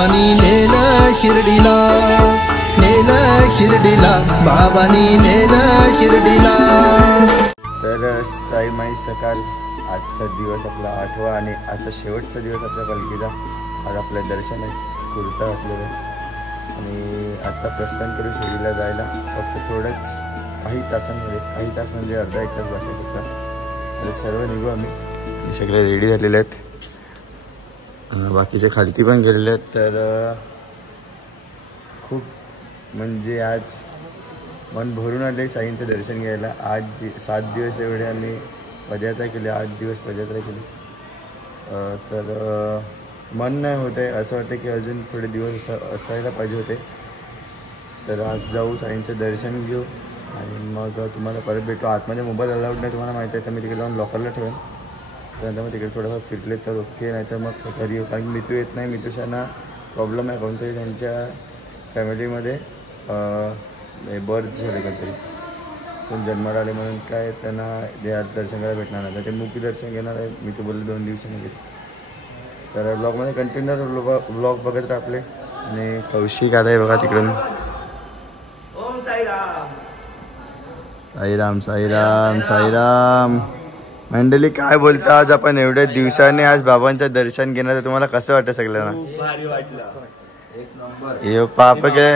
बाबांनी नेलं शिर्डीला, नेलं शिर्डीला, बाबांनी नेलं शिर्डीला। तर साई माई सकाळ आजचा दिवस आपला 8वा आणि आजचा शेवटचा दिवस आपल्या पालखीचा। आज आपलं दर्शन आहे कुर्ता आपल्याला आणि आता प्रस्थान करू शिर्डीला जायला। फक्त थोडंच काही तासांमध्ये, काही तास म्हणजे अर्धा एक तास बाकी फक्त। आता सर्व निघू आम्ही, सगळे रेडी झालेले आहेत, बाकीचे खालती पण गेलेले आहेत। तर खूप म्हणजे आज मन भरून आले साईंचं दर्शन घ्यायला। 7 दिवस एवढे आम्ही पदयात्रा केली, 8 दिवस पदयात्रा केली। तर मन नाही होते, असं वाटतं की अजून थोडे दिवस असायला पाहिजे होते। तर आज जाऊ, साईंचं दर्शन घेऊ आणि मग तुम्हाला परत भेटू। आतमध्ये मोबाईल अलाउड नाही तुम्हाला माहिती आहे, तर मी तिकडे जाऊन लॉकरला ठेवेन। त्यानंतर मग तिकडे थोडंफार फिरले तर ओके, नाही तर मग घरी येऊ। कारण मितू येत नाही, मितूशांना प्रॉब्लेम आहे कोणतरी त्यांच्या फॅमिलीमध्ये बर्थ झाले काहीतरी, पण जन्माला आले म्हणून काय त्यांना देहात दर्शन करायला भेटणार नाही। ते मुक्ती दर्शन घेणार आहे, मी तो बोलले 2 दिवसांनी घेत। तर ब्लॉगमध्ये कंटिन्यू ब्लॉग बघत राहा आपले। आणि कौशिक आला आहे बघा तिकडून। ओम साईराम, साईराम साईराम साईराम। मंडळी काय बोलता, आज आपण एवढ्या दिवसांनी आज बाबांचं दर्शन घेणार, तर तुम्हाला कसं वाटतं सगळ्यांना? भारी वाटलं, एक नंबर। ये पाप के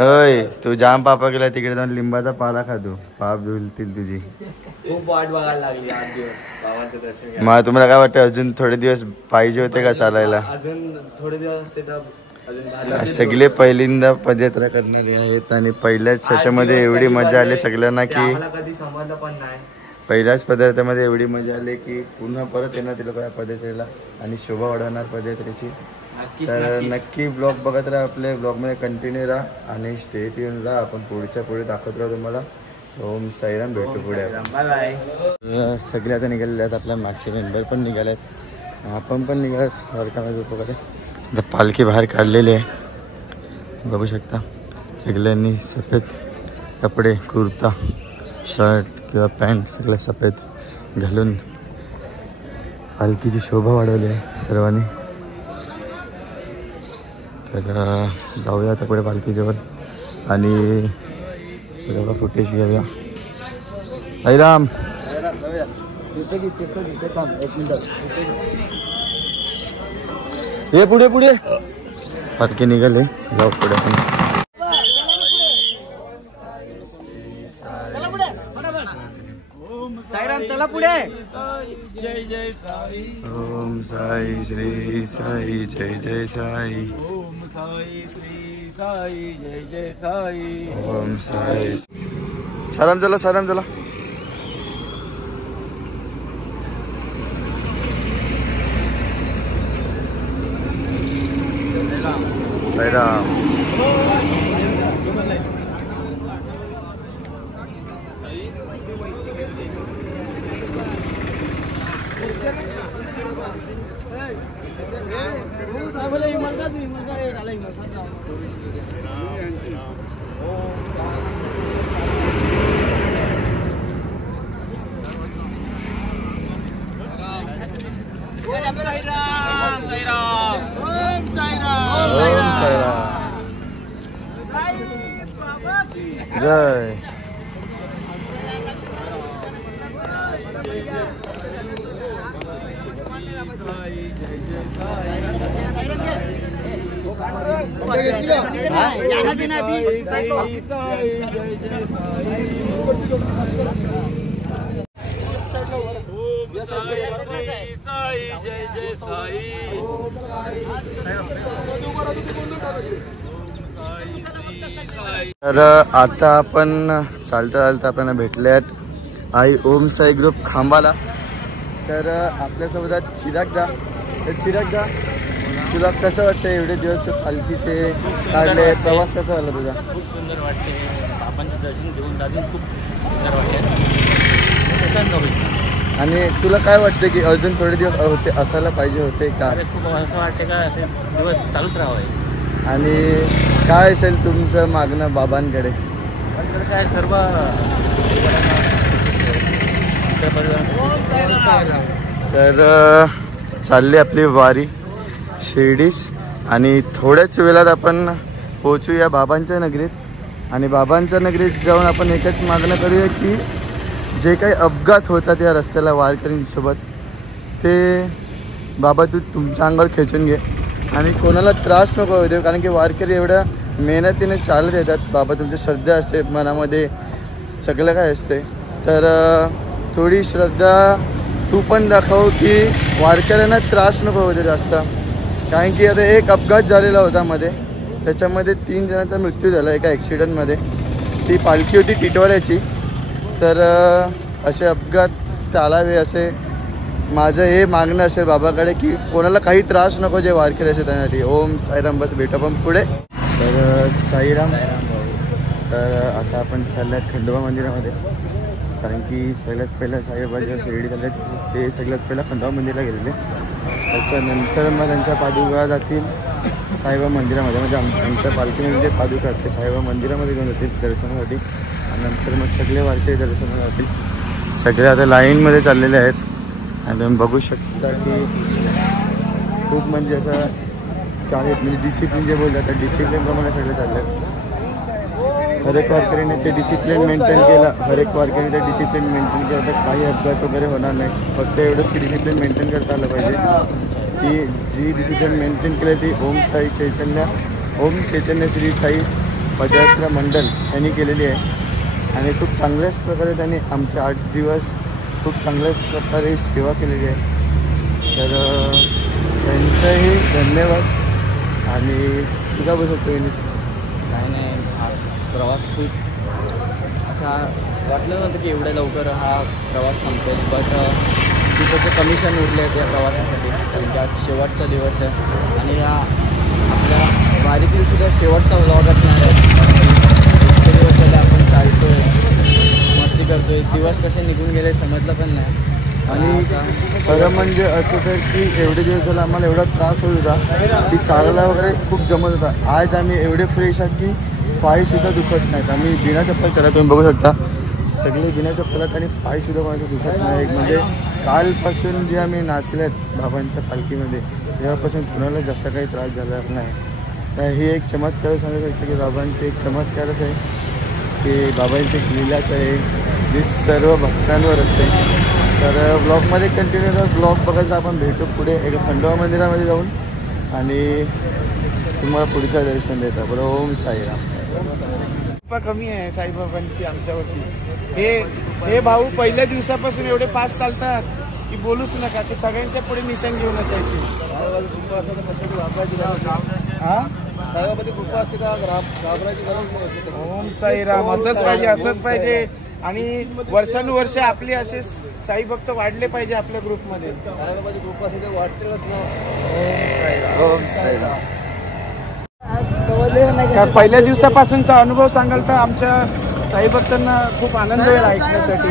होय, तू जाम पाप केला, तिकडे जाऊन लिंबाचा पाला खातो, पाप धुलतील तुझी। खूप वाट बघायला लागली 8 दिवस बाबांचं दर्शन। मग तुम्हाला काय वाटतं, अजून थोडे दिवस पाहिजे होते का चालायला? अजून थोडे दिवस असते तर अजून सगळे पहिल्यांदा पदयात्रा करणारे आहेत आणि पहिल्याच ह्याच्यामध्ये एवढी मजा आली सगळ्यांना की कधी समजलं पण नाही। पहिल्याच पदयात्रेमध्ये एवढी मजा आली की पुन्हा परत येणार ते लोक या पदयात्रेला आणि शोभा वाढवणार पदयात्रेची। तर नक्की ब्लॉग बघत राहा, आपल्या ब्लॉगमध्ये कंटिन्यू राहा आणि स्टेट येऊन राहा। आपण पुढे दाखवत राहू तुम्हाला। ओम साईराम, भेटू पुढे। Bye bye. सगळे आता निघालेले आहेत, आपल्या मागचे मेंबर पण निघाले आहेत, आपण पण निघालात द्वारकामध्ये वगैरे। आता पालखी बाहेर काढलेली आहे, बघू शकता। सगळ्यांनी सफेद कपडे, कुर्ता, शर्ट किंवा पॅन्ट सगळं सफेद घालून पालखीची शोभा वाढवली आहे सर्वांनी। तर जाऊया आता पुढे पालखीजवळ आणि सगळं फुटेज घेऊया। साईराम, ये पुढे पुढे, पालखी निघाले, जाऊ पुढे आपण। साईराम चला पुढे। जय जय साई, ओम साई श्री साई, जय जय साई, ओम साई श्री साई, जय जय साई, ओम साई। साराम चला, साराम चला। साईराम, जय। तर आता आपण चालता चालता आपल्याला भेटले आहेत आई ओम साई ग्रुप खांबाला। तर आपल्यासोबत आहेत चिरागदा। तर चिरागदा, तुला कसं वाटतं एवढे दिवस पालखीचे काढले, प्रवास कसा झाला तुझा? खूप सुंदर वाटते, बाबांचं दर्शन घेऊन अजून खूप सुंदर वाटते। आणि तुला काय वाटतं की अजून थोडे दिवस होते असायला पाहिजे होते का? खूप असं वाटते का असे दिवस चालूच राहावे। आणि काय असेल तुमचं मागणं बाबांकडे? काय सर्व तर चालली आपली वारी शिर्डीस आणि थोड्याच वेळात आपण पोहोचूया बाबांच्या नगरीत. आणि बाबांच्या नगरीत जाऊन आपण एकच मागणं करूया की जे काही अपघात होतात या रस्त्याला वारकऱ्यांसोबत ते बाबा तू तुमच्या अंगावर खेचून घे आणि कोणाला त्रास नको होऊ दे. कारण की वारकरी एवढ्या मेहनतीने चालत येतात. बाबा तुमची श्रद्धा असते मनामध्ये, सगळं काय असते. तर थोडी श्रद्धा तू पण दाखव की वारकऱ्यांना त्रास नको होऊ दे जास्त. कारण की आता एक अपघात झालेला होता मध्ये, त्याच्यामध्ये 3 जणांचा मृत्यू झाला एका ॲक्सिडेंटमध्ये. ती पालखी होती टिटवाल्याची. तर असे अपघात टाळावे असे माझं हे मागणं असेल बाबाकडे की कोणाला काही त्रास नको जे वारकरी असेल त्यासाठी. ओम साईराम. बस भेटू पण पुढे. तर साईराम. तर आता आपण चालल्यात खंडोबा मंदिरामध्ये. कारण की सगळ्यात पहिलं साईबाबाच्या शिर्डी चालल्यात ते सगळ्यात पहिलं खंडोबा मंदिरला गेलेले. त्याच्यानंतर मग त्यांच्या पादुका जातील साईबाबा मंदिरामध्ये. म्हणजे आमच्या पालखीमध्ये जे पादुका आहेत ते साईबाबा मंदिरामध्ये घेऊन जातील दर्शनासाठी. आणि नंतर मग सगळे वारकरी दर्शनाला जातील. सगळे आता लाईनमध्ये चाललेले आहेत आणि तुम्ही बघू शकता की खूप म्हणजे असं काही म्हणजे डिसिप्लिन जे बोलतात त्या डिसिप्लिनप्रमाणे सगळे चालले आहेत. हर एक वारकरीने ते डिसिप्लिन मेंटेन केलं. हर एक वारकरीने ते डिसिप्लिन मेंटेन केलं तर काही अपघात वगैरे होणार नाही. फक्त एवढंच की डिसिप्लिन मेंटेन करता आलं पाहिजे. की जी डिसिप्लिन मेंटेन केली ती ओम चैतन्य श्री साई पदयात्रा मंडळ यांनी केलेली आहे. आणि खूप चांगल्याच प्रकारे त्यांनी आमचे 8 दिवस खूप चांगल्याच प्रकारे सेवा केलेली आहे. तर त्यांचाही धन्यवाद. आणि तुझा बसतो काही नाही, हा प्रवास खूप असा वाटलं नव्हतं की एवढ्या लवकर हा प्रवास संपेल. बट खूप असं कमिशन उरले त्या प्रवासासाठी. कारण की शेवटचा दिवस आहे आणि या आपल्या वारीतील सुद्धा शेवटचा व्लॉग असणार आहे. इतके दिवस झाले आपण चालतोय, मस्ती करतोय, दिवस कसे निघून गेले समजलं पण नाही. आणि खरं म्हणजे असं तर की एवढे दिवस झाले आम्हाला एवढा त्रास होत होता की चालायला वगैरे खूप जमत होता. आज आम्ही एवढे फ्रेश आहात की पायसुद्धा दुखत नाहीत. आम्ही बिना चप्पल चालत तुम्ही बघू शकता. सगळे बिना चप्पलात आणि पायसुद्धा कोणाचं दुखत नाही. म्हणजे कालपासून जे आम्ही नाचले आहेत बाबांच्या पालखीमध्ये तेव्हापासून कुणाला जास्त काही त्रास झाला नाही. तर ही एक चमत्कार सांगू शकतो की बाबांचे एक चमत्कारच आहे की बाबांची एक लीलाच आहे जी सर्व भक्तांवर असते. तर ब्लॉगमध्ये कंटिन्यू ब्लॉग बघायचा. आपण भेटू पुढे एका खंडोबा मंदिरामध्ये जाऊन आणि तुम्हाला पुढचं दर्शन देता. बरोबर. ओम साईराम. कृपा कमी आहे साईबाबांची आमच्यावरती. हे भाऊ पहिल्या दिवसापासून एवढे पास चालतात की बोलूच नका. ते सगळ्यांच्या पुढे निशाण घेऊन असायची. साईबाबाची कृपा असते का घाबरायची गरज नाही. ओम साईराम. असंच पाहिजे, असंच पाहिजे. आणि वर्षानुवर्ष आपले असे साई भक्त वाढले पाहिजे आपल्या ग्रुपमध्ये. साईबाबाची कृपा असते ते वाढतेच ना. ओम साईराम. पहिल्या दिवसापासूनचा अनुभव सांगाल तर आमच्या साई भक्तांना खूप आनंद होईल ऐकण्यासाठी.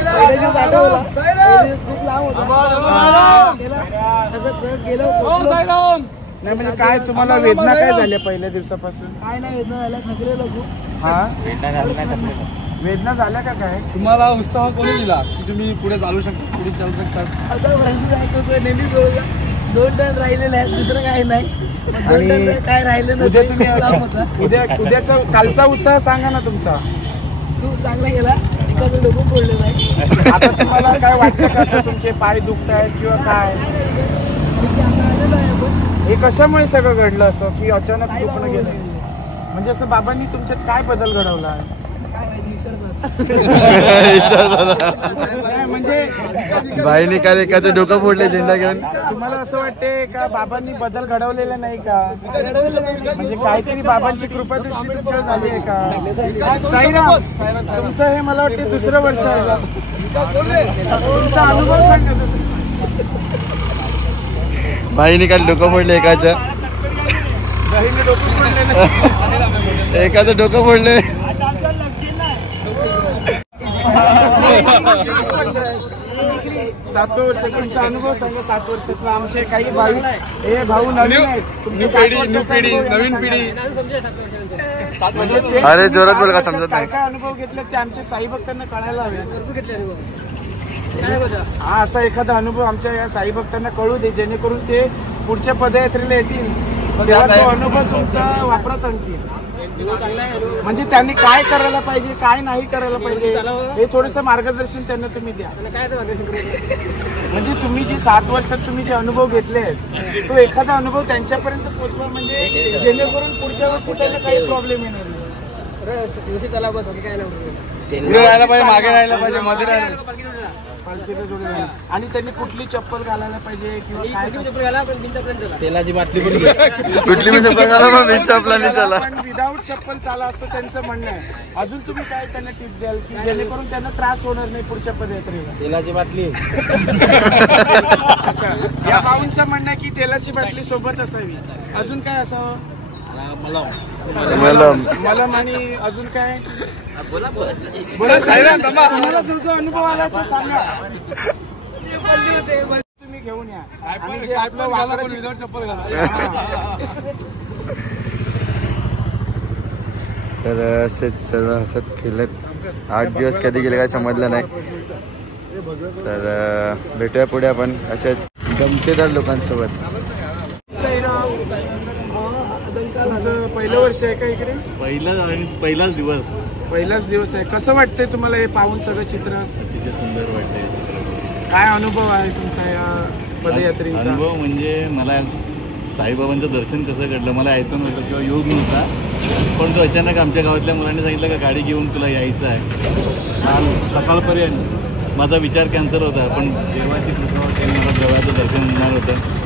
नाही म्हणजे काय तुम्हाला वेदना काय झाल्या पहिल्या दिवसापासून? काय नाही वेदना झाल्या, थकलेलो खूप. हा वेदना झाल्या का काय? तुम्हाला उत्साह कोणी दिला की तुम्ही पुढे चालू शकता, पुढे चालू शकता? आता प्रश्न ऐकतोय नेहमी बोलला. 2 टन राहिलेले आहेत, दुसरं काही नाही. 2 टन काय राहिलं नाही. उद्याचा कालचा उत्साह सांगा ना तुमचा. तू चांगला गेला, एखादं डोकं फोडलं नाही. आता तुम्हाला काय वाटतं कसं तुमचे पाय दुखत आहेत किंवा काय? हे कशामुळे सगळं घडलं असं की अचानक दुखणं गेलं? म्हणजे असं बाबांनी तुमच्यात काय बदल घडवला? म्हणजे बाईने काल एकाचं डोकं फोडले झेंडा घेऊन. तुम्हाला असं वाटते का बाबांनी बदल घडवलेला नाही का? म्हणजे काहीतरी बाबांची कृपा दृष्टी तुमच्यावर झाली आहे का? साईराम, तुमचं हे मला वाटते 2रं वर्ष आहे. तुमचा अनुभव सांगा. बाईने काल डोकं फोडले एकाचं. बहिणी डोकं फोडले नाही, एकाचं डोकं फोडले. 7 वर्ष. तुमचा अनुभव सांगा 7 वर्षाचा. आमचे काही भाऊ नवीन आहेत. नवीन पिढी. अरे जोरात बोल का समजत नाही. काय अनुभव घेतले ते आमच्या साई भक्तांना कळायला हवे. हा असा एखादा अनुभव आमच्या या साई भक्तांना कळू दे, जेणेकरून ते पुढच्या पदयात्रेला येतील, तेव्हा तो अनुभव तुमचा वापरात आणतील. म्हणजे त्यांनी काय करायला पाहिजे, काय नाही करायला पाहिजे, हे थोडंसं मार्गदर्शन त्यांना तुम्ही द्या. म्हणजे तुम्ही जी 7 वर्षात तुम्ही जे अनुभव घेतले आहेत, तो एखादा अनुभव त्यांच्यापर्यंत पोहोचवा, म्हणजे जेणेकरून पुढच्या वर्षी त्यांना काही प्रॉब्लेम येणार नाही. राहायला पाहिजे, मागे राहायला पाहिजे, मध्ये राहायला पालखीला जोडून राहा. आणि त्यांनी कुठली चप्पल घालायला पाहिजे किंवा काय तेलाची बाटली पण कुठली मी चप्पल घाला मग मी चपलाने चला. पण विदाऊट चप्पल चाला असं त्यांचं म्हणणं आहे. अजून तुम्ही काय त्यांना टिप द्याल की जेणेकरून त्यांना त्रास होणार नाही पुढच्या पदयात्रेला? तेलाची बाटली. अच्छा, या पाहूनचं म्हणणं आहे की तेलाची बाटली सोबत असावी. अजून काय असावं? मलम. आणि अजून काय? बोला साहेब, तुम्हाला तुमचा अनुभव आला तर सांगा. तुम्ही घेऊन या. आणि जे आपलं वापरायचं- चप्पल घाला. तर असेच सर्व हसत खेळत 8 दिवस कधी गेले काय समजलं नाही. तर भेटूया पुढे आपण अशाच गमतीदार लोकांसोबत. तुमचं पहिलं वर्ष आहे का इकडे? पहिलाच दिवस. पहिलाच दिवस आहे. कसं वाटतंय तुम्हाला हे पाहून सगळं चित्र? अतिशय सुंदर वाटते. काय अनुभव आहे तुमचा या पदयात्रेचा? अनुभव म्हणजे मला साईबाबांचं दर्शन कसं घडलं, मला यायचं नव्हतं किंवा योग नव्हता, पण तो अचानक आमच्या गावातल्या मुलांनी सांगितलं का गाडी घेऊन तुला यायचं आहे. काल सकाळपर्यंत माझा विचार कॅन्सल होता, पण देवाची कृपा होती, मला देवाचं दर्शन होणार होतं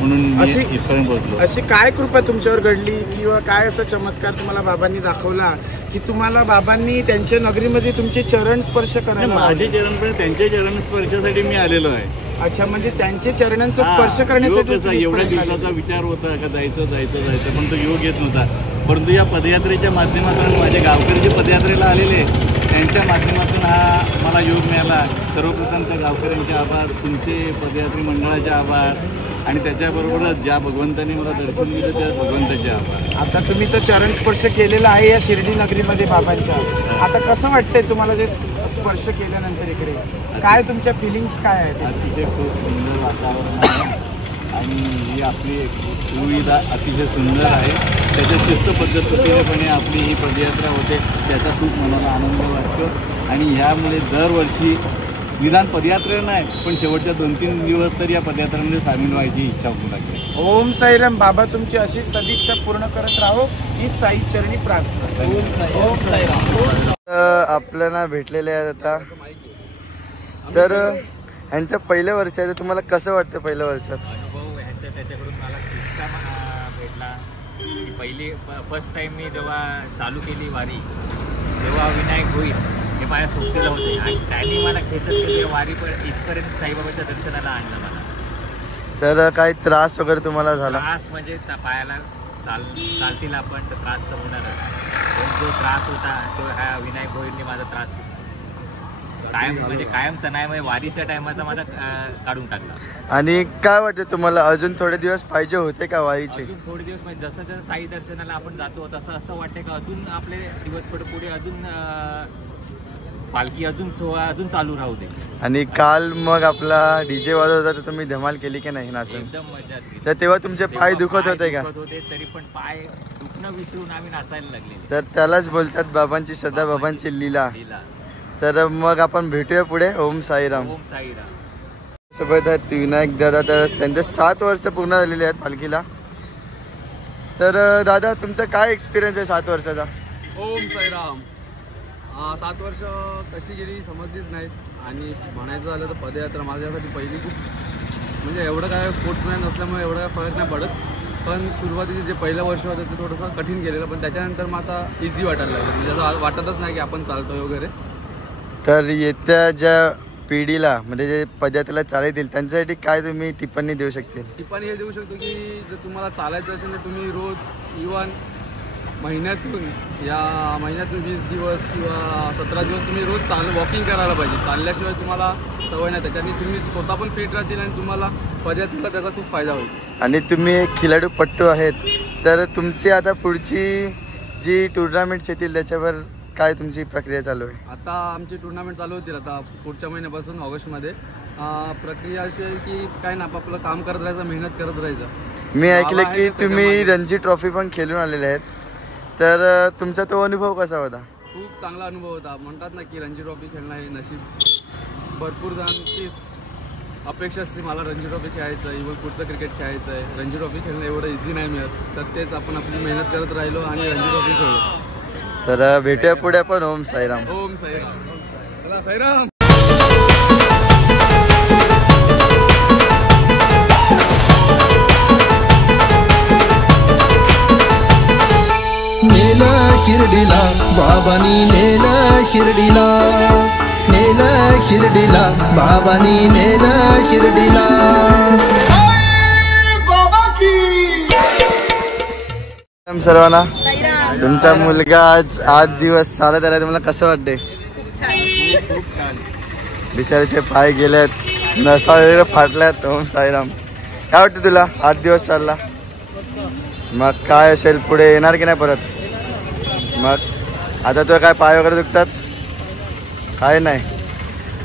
म्हणून मी इथपर्यंत पोहोचलो. अशी काय कृपा तुमच्यावर घडली किंवा काय असा चमत्कार तुम्हाला बाबांनी दाखवला की तुम्हाला बाबांनी त्यांच्या नगरीमध्ये तुमचे चरण स्पर्श करायला? माझे चरण पण त्यांच्या चरण स्पर्शासाठी मी आलेलो आहे. अच्छा, म्हणजे त्यांचे चरणांचा स्पर्श करण्यासाठी एवढ्या दिवसाचा विचार होता का जायचं पण तो योग येत नव्हता. परंतु या पदयात्रेच्या माध्यमातून माझे गावकरी जे पदयात्रेला आलेले त्यांच्या माध्यमातून हा मला योग मिळाला. सर्वप्रथम त्या गावकऱ्यांचे आभार, तुमचे पदयात्री मंडळाचे आभार, आणि त्याच्याबरोबरच ज्या भगवंतांनी मला दर्शन दिलं त्या भगवंताचे आभार. आता तुम्ही तर चरण स्पर्श केलेला आहे या शिर्डी नगरीमध्ये बाबांच्या. आता कसं वाटतंय तुम्हाला ते स्पर्श केल्यानंतर इकडे? काय तुमच्या फिलिंग्स काय आहेत? अतिशय खूप सुंदर वातावरण आहे आणि ही आपली सुविधा अतिशय सुंदर आहे. त्याच्या शिस्त पद्धतीनेपणे आपली ही पदयात्रा होते, त्याचा खूप मनाला आनंद वाटतो. आणि ह्यामुळे दरवर्षी निदान पदयात्रा नाही पण शेवटच्या 2-3 दिवस तर या पदयात्रेमध्ये सामील व्हायची इच्छा होऊ लागली. ओम साईराम. बाबा तुमची अशी सदिच्छा पूर्ण करत राहो ही साई चरणी प्रार्थना. ओम साईराम. आपल्याला भेटलेले आहेत आता. तर ह्यांचं पहिलं वर्ष आहे, तर तुम्हाला कसं वाटतं पहिल्या वर्षात? अनुभव ह्यांचा त्याच्याकडून मला खूप भेटला. की फर्स्ट टाइम मी जेव्हा चालू केली वारी तेव्हा विनायक होईल हे माझ्या सोबतीला होते आणि त्यांनी मला खेचत वारी इथपर्यंत साईबाबाच्या दर्शनाला आणलं मला. तर काही त्रास वगैरे तुम्हाला झाला? त्रास म्हणजे पायाला चालतील आपण तर त्रास तर होणारच, पण जो त्रास होता तो ह्या विनायक भोईरने माझा त्रास कायमचा नाही, म्हणजे वारीच्या टायमाचा माझा काढून टाकला. आणि काय वाटतं तुम्हाला अजून थोडे दिवस पाहिजे होते का वारीचे? अजून थोडे दिवस म्हणजे जसं जसं साई दर्शनाला आपण जातो तसं असं वाटतं का अजून आपले दिवस थोडे पुढे अजून पालखी अजून सोहळा अजून चालू राहू दे. आणि काल मग आपला डीजे वाजत होता तर तुम्ही धमाल केली की नाही नाचून? एकदम मजा. तर तेव्हा तुमचे पाय दुखत होते का? तरी पण पाय दुखणं विसरून आम्ही नाचायला लागले. तर त्यालाच बोलतात बाबांची श्रद्धा, बाबांची लीला. तर मग आपण भेटूया पुढे. ओम साईराम. ओम साईराम. सोबत आहेत विनायक दादा. तर त्यांचे 7 वर्ष पूर्ण झालेले आहेत पालखीला. तर दादा तुमचा काय एक्सपिरियन्स आहे 7 वर्षाचा? ओम साईराम. 7 वर्ष कशी गेली समजलीच नाहीत. आणि म्हणायचं झालं तर पदयात्रा माझ्यासाठी पहिली खूप म्हणजे एवढं काय स्पोर्ट्समॅन असल्यामुळे एवढं काय फरक नाही पडत, पण सुरुवातीचे जे पहिलं वर्ष होतं ते थोडंसं कठीण गेलेलं, पण त्याच्यानंतर मग आता इझी वाटायला लागलं. म्हणजे असं वाटतच नाही की आपण चालतोय वगैरे. तर येत्या ज्या पिढीला म्हणजे जे पदयात्रेला चालतील त्यांच्यासाठी काय तुम्ही टिप्पणी देऊ शकतील? टिप्पणी हे देऊ शकतो की जर तुम्हाला चालायचं असेल तर तुम्ही रोज इव्हन महिन्यातून 20 दिवस किंवा 17 दिवस तुम्ही रोज वॉकिंग करायला पाहिजे. चालल्याशिवाय तुम्हाला सवय नाही, त्याच्याने तुम्ही स्वतः पण फिट राहतील आणि तुम्हाला पदयात्रेला त्याचा खूप फायदा होईल. आणि तुम्ही एक खिलाडूपट्टू आहेत, तर तुमची आता पुढची जी टुर्नामेंट्स येतील त्याच्यावर काय तुमची प्रक्रिया चालू आहे? आता आमची टुर्नामेंट चालू होतील आता पुढच्या महिन्यापासून ऑगस्टमध्ये. प्रक्रिया अशी आहे की काय ना आपलं काम करत राहायचं, मेहनत करत राहायचं. मी ऐकलं की तुम्ही रणजी ट्रॉफी पण खेळून आलेले आहेत, तर तुमचा तो अनुभव कसा होता? खूप चांगला अनुभव होता. म्हणतात ना की रणजी ट्रॉफी खेळणं हे नशीब. भरपूर जणांची अपेक्षा असते मला रणजी ट्रॉफी खेळायचं आहे, इव्हन पुढचं क्रिकेट खेळायचं आहे. रणजी ट्रॉफी खेळणं एवढं इझी नाही मिळत, तर तेच आपण आपली मेहनत करत राहिलो आणि रणजी ट्रॉफी खेळलो. तर भेटूया पुढे पण. ओम साईराम. ओम साईराम. चला साईराम. नेला शिर्डीला बाबानी, नेला शिर्डीला, नेला शिर्डीला बाबानी, नेला शिर्डीला. सर्वांना तुमचा मुलगा आज 8 दिवस चालत आला, तुम्हाला कसं वाटतंय? बिचारीचे पाय गेलेत, नसा वगैरे फाटल्यात. ओम साईराम. काय वाटतं तुला? 8 दिवस चालला, मग काय असेल पुढे? येणार की नाही परत? मग आता तुला काय पाय वगैरे दुखतात? काय नाही.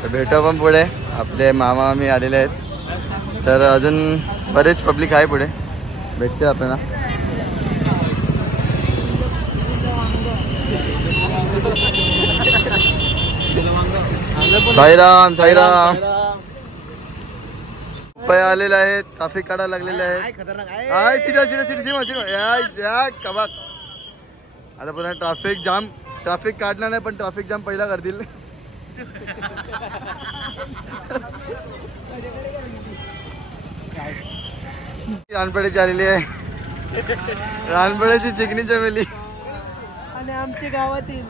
तर भेटू पण पुढे. आपले मामा मामी आलेले आहेत, तर अजून बरेच पब्लिक आहे पुढे, भेटते आपल्याला. साईराम साईराम. पै आलेले आहेत, ट्रॅफिक काढायला लागलेले आहेत. आता पुन्हा ट्रॅफिक काढणार नाही, पण ट्रॅफिक जाम पहिला करतील. रानपेड्याची आलेली आहे, रानपेड्याची चिकनी चमेली आणि आमच्या गावातील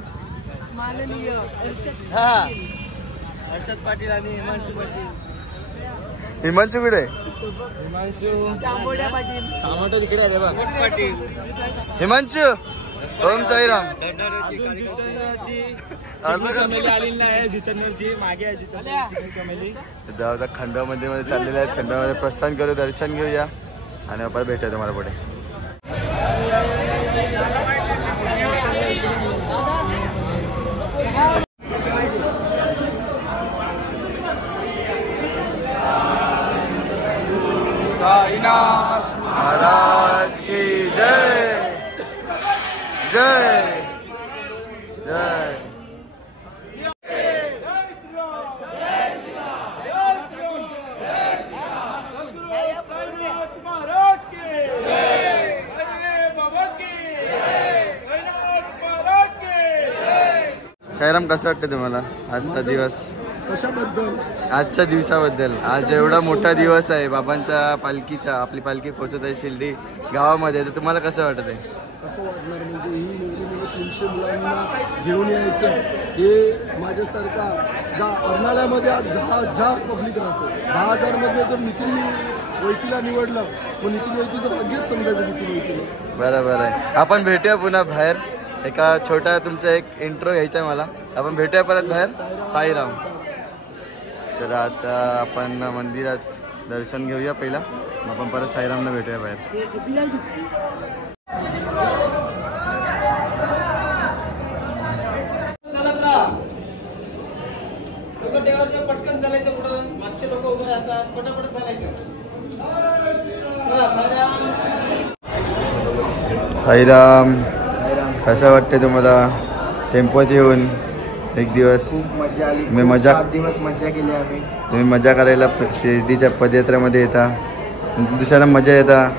माननीय हर्षद पाटील आणि हिमांशू पाटील. हिमांशू कुठे? हिमांशू तांबोड्या पाटील. तांबोड्या तिकडे आहे बघ. पाटील हिमांशू. ओम साईराम. अजून चमेली आलेली नाही, जिचनची मागे आहे चमेली. आता खंडामध्ये चाललेले आहेत, खंडामध्ये प्रस्थान करू, दर्शन घेऊया आणि आपण भेटूया तुम्हाला पुढे. महाराज की जय जय जय. साईराम, कसं वाटतं तुम्हाला आजचा दिवस? कशाबद्दल? आजच्या दिवसाबद्दल. आज एवढा मोठा दिवस आहे बाबांच्या पालखीचा, आपली पालखी पोहोचत आहे शिर्डी गावामध्ये, तर तुम्हाला कसं वाटत आहे? कसं वाटणार म्हणजे ही एवढी मुलं 300 मुलांना घेऊन यायचं, हे माझ्यासारखा अर्नाळ्यामध्ये आज 10,000 पब्लिक राहतो. 10,000 मध्ये जर नितीन वैतीला निवडलं, मग नितीन वैतीचं भाग्यच समजायचं. नितीन वैतीला बरोबर आहे. आपण भेटूया पुन्हा बाहेर. एका छोटा तुमचा एक इंट्रो घ्यायचा आहे मला. आपण भेटूया परत बाहेर. साईराम. तर आता आपण मंदिरात दर्शन घेऊया पहिला, आपण परत साईरामला भेटूया बाहेर. पटकन चालायचं, पुढं मागचे लोक उभे राहतात, पटापट चालायचं. साईराम. कसं वाटते तुम्हाला टेम्पोत येऊन? एक दिवस खूप मजा आली. मी मजा 7 दिवस मजा केली आम्ही. तुम्ही मजा करायला शिर्डीच्या पदयात्रेमध्ये येता, दुसऱ्याला मजा येता,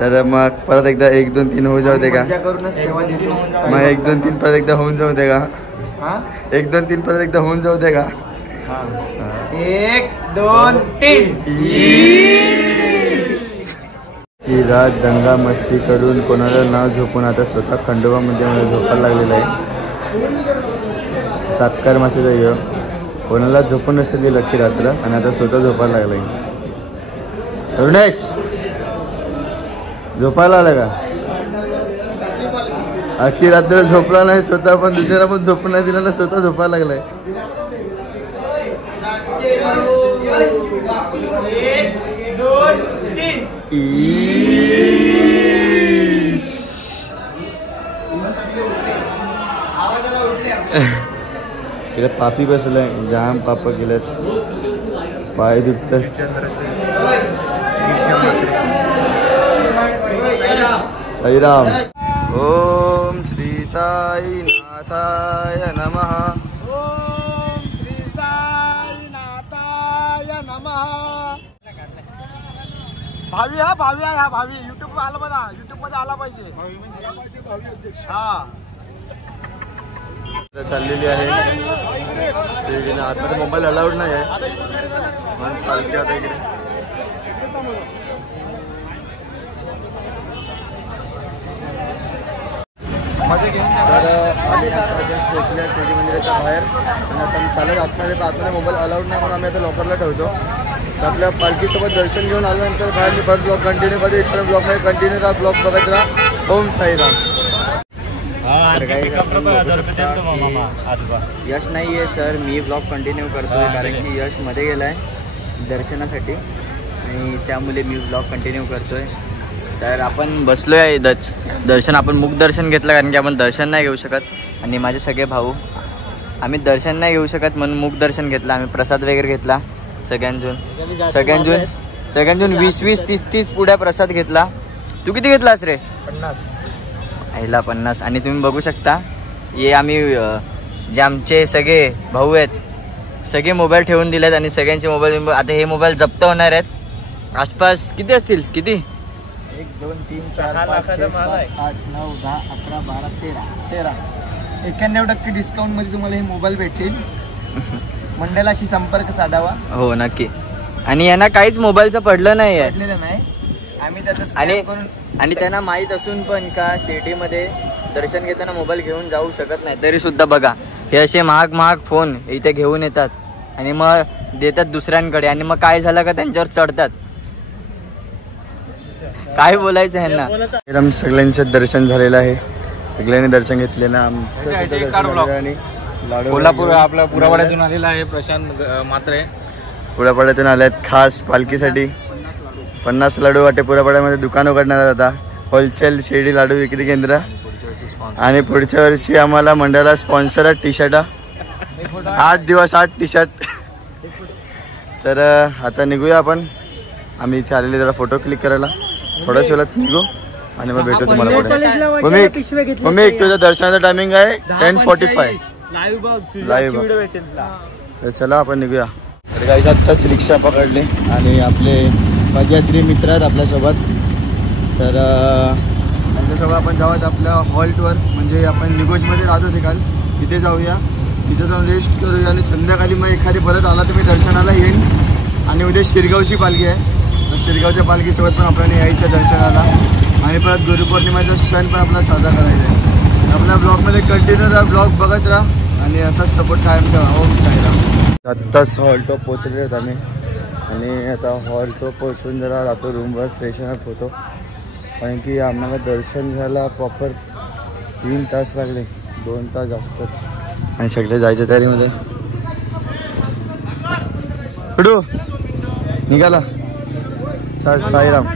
तर मग परत एकदा 1 2 3 होऊ जाऊ दे का? मजा करूनच सेवा देतो. मग 1 2 3 परत एकदा होऊन जाऊ दे का? 1 2 3 परत एकदा होऊन जाऊ दे का? 1 2 3. ही रात दंगा मस्ती करून कोणाला नाव झोपून आता स्वतः खंडोबामध्ये मला झोपायला लागलेला आहे. सातकार मासे जाईल, कोणाला झोपून नसेल गेली अख्खी रात्र आणि आता स्वतः झोपायला लागला आहे. अरुणेश, झोपायला आला का? अख्खी रात्र झोपला नाही स्वतः, पण दुसऱ्याला पण झोपून नाही दिला ना, स्वतः झोपायला लागलाय. 1 2 3. इकडे पापी बसलाय, जाम पाप केलेत, पाय दुखतात. साईराम. ओम श्री साईनाथाय नमः. ओम श्री साईनाथाय नमः. भावी हा भावी आहे, हा भावी युट्यूब आला बघा, युट्यूब मध्ये आला पाहिजे. हा चाललेली आहे शिर्डीने. आतमध्ये मोबाईल अलाउड नाही आहे म्हणून पालखी आता इकडे. तर आम्ही आता जस्ट पोहोचले शिर्डी मंदिराच्या बाहेर आणि आता आम्ही चालत आतमध्ये मोबाईल अलाउड नाही म्हणून आम्ही आता लॉकरला ठेवतो. तर आपल्या पालखीसोबत दर्शन घेऊन आल्यानंतर बाहेर मी परत ब्लॉग कंटिन्यू करतो. इकडे ब्लॉगमध्ये कंटिन्यू राहा, ब्लॉग बघत राहा. ओम साईराम. यश नाही आहे तर मी ब्लॉग कंटिन्यू करतोय कारण की यश मध्ये गेलाय दर्शनासाठी आणि त्यामुळे मी ब्लॉग कंटिन्यू करतोय. तर आपण बसलो आहे दर्शन, आपण मुख दर्शन घेतलं कारण की आपण दर्शन नाही घेऊ शकत आणि माझे सगळे भाऊ आम्ही दर्शन नाही घेऊ शकत म्हणून मुख दर्शन घेतलं. आम्ही प्रसाद वगैरे घेतला सगळ्यांजून 20-20, 30-30 पुढ्या प्रसाद घेतला. तू किती घेतलास रे? 50. आईला 50. आणि तुम्ही बघू शकता हे आम्ही जे आमचे सगळे भाऊ आहेत सगळे मोबाईल ठेवून दिलेत आणि सगळ्यांचे मोबाईल आता हे मोबाईल जप्त होणार आहेत. आसपास किती असतील? किती? 1 2 3 4 5 6 7 8 9 10 11 12 13. 91% डिस्काउंट मध्ये तुम्हाला हे मोबाईल भेटतील. मंडळाशी संपर्क साधावा. हो नक्की. आणि यांना काहीच मोबाईलचं पडलं नाही आहे आम्ही त्याचं आणि त्यांना माहीत असून पण का शिर्डीमध्ये दर्शन घेताना मोबाईल घेऊन जाऊ शकत नाही तरी सुद्धा बघा हे असे महाग फोन इथे घेऊन येतात आणि मग देतात दुसऱ्यांकडे आणि मग काय झालं का त्यांच्यावर चढतात. काय बोलायचं ह्यांना. सगळ्यांचं दर्शन झालेलं आहे, सगळ्यांनी दर्शन घेतलेलं. आमचं आणि कोल्हापूर आपला पुरावाड्यातून आलेला आहे प्रशांत मात्रे. पुरापाड्यातून आल्यात खास पालखीसाठी. 50 लाडू वाटे पुरापाड्यामध्ये दुकान उघडणार आता, होलसेल शिर्डी लाडू विक्री केंद्र. आणि पुढच्या वर्षी आम्हाला मंडळाला स्पॉन्सर टी शर्ट 8 दिवस 8 टी शर्ट. तर आता निघूया आपण. आम्ही इथे आलेले जरा फोटो क्लिक करायला, थोड्याच वेळात निघू आणि मग भेटू तुम्हाला पुढे. मम्मी तुझं दर्शनाचं टायमिंग आहे 10:45 लाईव्ह. तर चला आपण निघूया. तर काही आत्ताच रिक्षा पकडली आणि आपले पदयात्री मित्र आहेत आपल्यासोबत. तर त्यांच्यासोबत आपण जाऊयात आपल्या हॉल्टवर, म्हणजे आपण निगोजमध्ये राहतो ते काल, तिथे जाऊया. तिथे जाऊन रेस्ट करूया आणि संध्याकाळी मग एखादी परत आला तर मी दर्शनाला येईन. आणि उद्या शिरगावची पालखी आहे, शिरगावच्या पालखीसोबत पण आपल्याला यायचं दर्शनाला. आणि परत गुरुपौर्णिमेचा सण पण आपल्याला साजरा करायचा आहे. आपल्या ब्लॉगमध्ये कंटिन्यू राहा, ब्लॉग बघत राहा आणि असाच सपोर्ट कायम ठेवा. ओम साईराम. आत्ताच हॉल्टवर पोहोचले आहेत आम्ही आणि आता हॉल्टवर पोहोचून जरा राहतो रूमवर, फ्रेशनअप होतो. कारण की आम्हाला दर्शन घ्यायला प्रॉपर 3 तास लागले, 2 तास जास्त. आणि सगळे जायच्या तयारीमध्ये. कुठू निघाला? साईराम.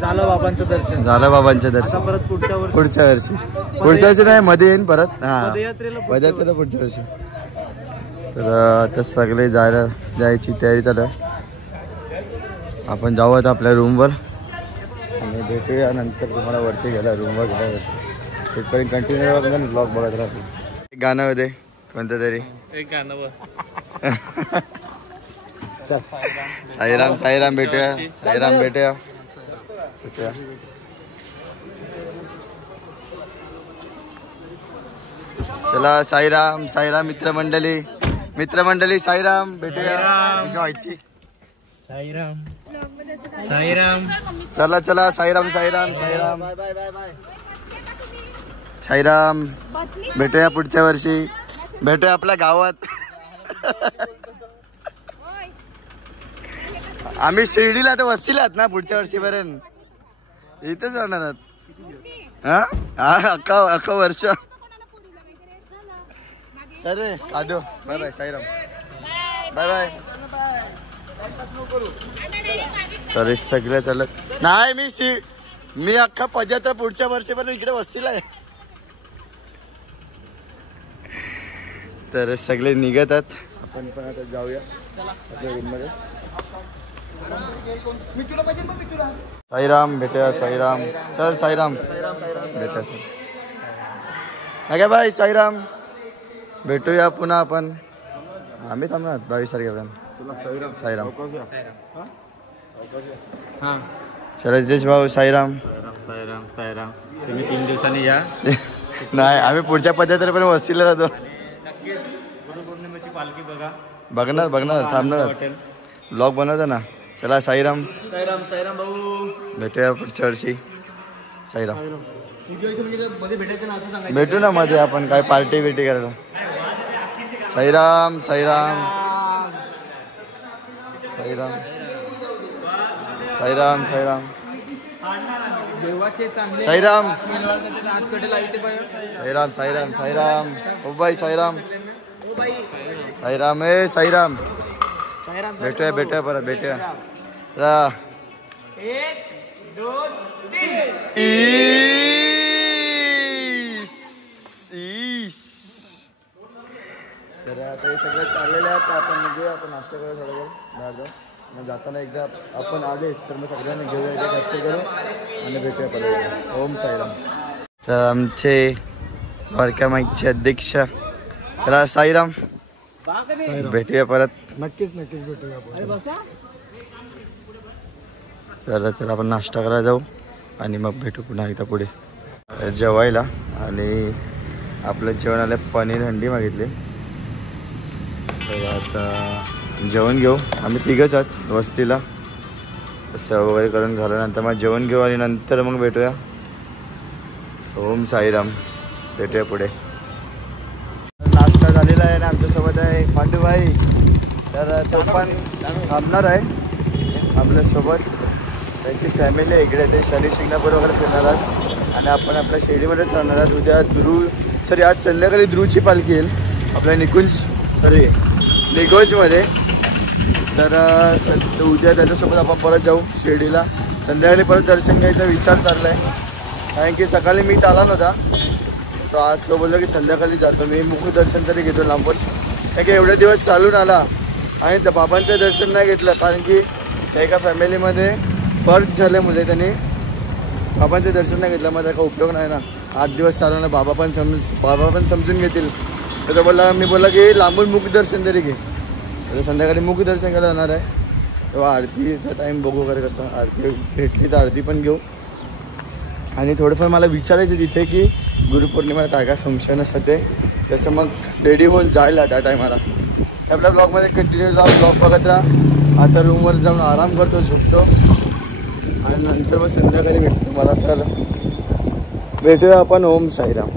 झालं बाबांचं दर्शन. झालं बाबांचं दर्शन. परत पुढच्या वर्षी नाही, मध्ये येईन परत. हा पदयात्रेला पुढच्या वर्षी. तर आता सगळे जायची तयारी झालं. आपण जाऊयात आपल्या रूमवर आणि भेटूया नंतर तुम्हाला वरती गेला रूमवर गेल्यावरती. तिथपर्यंत कंटिन्यू ब्लॉग बघत राहतो. एक गाणं होते कोणतं तरी, एक गाणं साईराम साईराम भेटूया, साईराम भेटूया. चला साईराम साईराम. मित्रमंडळी साईराम भेटूया. तुझ्या व्हायची साईराम साईराम. चला चला साईराम साईराम साईराम साईराम. भेटूया पुढच्या वर्षी, भेटूया आपल्या गावात. आम्ही शिर्डीला तर वस्तीलात ना पुढच्या वर्षीपर्यंत इथेच राहणार आहात. अख्खा वर्ष. सर कादो bye bye Sairam. Bye bye. तरी सगळं चालत नाही. मी अख्खा पदयात्रा पुढच्या वर्षीपर्यंत इकडे वस्तीला आहे. तर सगळे निघतात, आपण पण आता जाऊया आपल्या रूममध्ये. साईराम भेटूया. साईराम चल. साईराम भेटूया सर. काय बाय साईराम भेटूया पुन्हा आपण. आम्ही थांबणार 22 तारखेपर्यंत. साईराम हां चला जितेश भाऊ. साईराम. साईराम साईराम. तुम्ही 3 दिवसांनी या. नाही आम्ही पुढच्या पद्धतीने पण वस्तीला जातो. नक्कीच गुरुपौर्णिमेची पालखी बघा. बघणार थांबणार ब्लॉग बनवतो ना. चला साईराम. साईराम. साईराम भाऊ. भेटूया पुढच्या वर्षी. साईराम. मध्ये भेटायचं ना असं सांगायचं. भेटू ना मध्ये आपण काय पार्टी बिर्टी करायला. साईराम. साईराम. साईराम. साईराम. साईराम. साईराम. साईराम. साईराम. साईराम. O by Sairam. साईराम. ए साईराम. भेटूया परत भेटूया. 1 2 3. तर आता हे सगळं चाललेलं आहे. तर आपण निघूया. आपण नाश्ता करू थोडं बाहेर जाऊ. मग जाताना एकदा आपण आलेच तर मग सगळ्यांना घेऊया. एकदा कॅप्चर करू आणि भेटूया परत. ओम साईराम. तर आमचे बारक्या माईकचे अध्यक्ष. चला साईराम. भेटूया परत. नक्कीच भेटूया आपण. चला आपण नाश्ता करायला जाऊ आणि मग भेटू पुन्हा एकदा पुढे जेवायला. आणि आपलं जेवण आलं पनीर हंडी मागितली. तर आता जेवण घेऊ. आम्ही 3घच आहोत वस्तीला. सर्व वगैरे करून झाल्यानंतर मग जेवण घेऊ आणि नंतर मग भेटूया. ओम साईराम. भेटूया पुढे. नाश्ता झालेला आहे ना. आमच्यासोबत आहे पांडूभाई. तर तो पण थांबणार आहे आपल्यासोबत. त्यांची फॅमिली इकडे ते शनी शिंगणापूर वगैरे फिरणार आहात आणि आपण आपल्या शिर्डीमध्येच राहणार आहात. उद्या आज संध्याकाळी ध्रुवची पालखी येईल आपल्या निगोजमध्ये. तर उद्या त्याच्यासोबत आपण परत जाऊ शिर्डीला. संध्याकाळी परत दर्शन घ्यायचा विचार चालला आहे. कारण की सकाळी मी आला नव्हता. तो आज तो बोललो की संध्याकाळी जातो मी. मुखदर्शन तरी घेतो लांबून. कारण की एवढे दिवस चालून आला आणि त्या बाबांचं दर्शन नाही घेतलं. कारण की एका फॅमिलीमध्ये बर्थ झाल्यामुळे त्यांनी बाबांचं दर्शन नाही घेतलं. मग त्याचा उपयोग नाही ना. 8 दिवस चालवणं. बाबा पण समजून घेतील. तर तो मी बोलला की लांबून मुखदर्शन तरी घे. तर संध्याकाळी मुखदर्शन करायला जाणार आहे. तेव्हा आरतीचा टाईम बघू वगैरे कसं. आरती भेटली तर आरती पण घेऊ. आणि थोडंफार मला विचारायचं तिथे की गुरुपौर्णिमेला काय फंक्शन असतं ते. तसं मग रेडी होऊन जायला त्या टायमाला. आपल्या ब्लॉगमध्ये कंटिन्यू जाऊन ब्लॉग बघत राहा. आता रूमवर जाऊन आराम करतो, झोपतो आणि नंतर मग संध्याकाळी भेटतो मला. तर भेटूया आपण. ओम साईराम.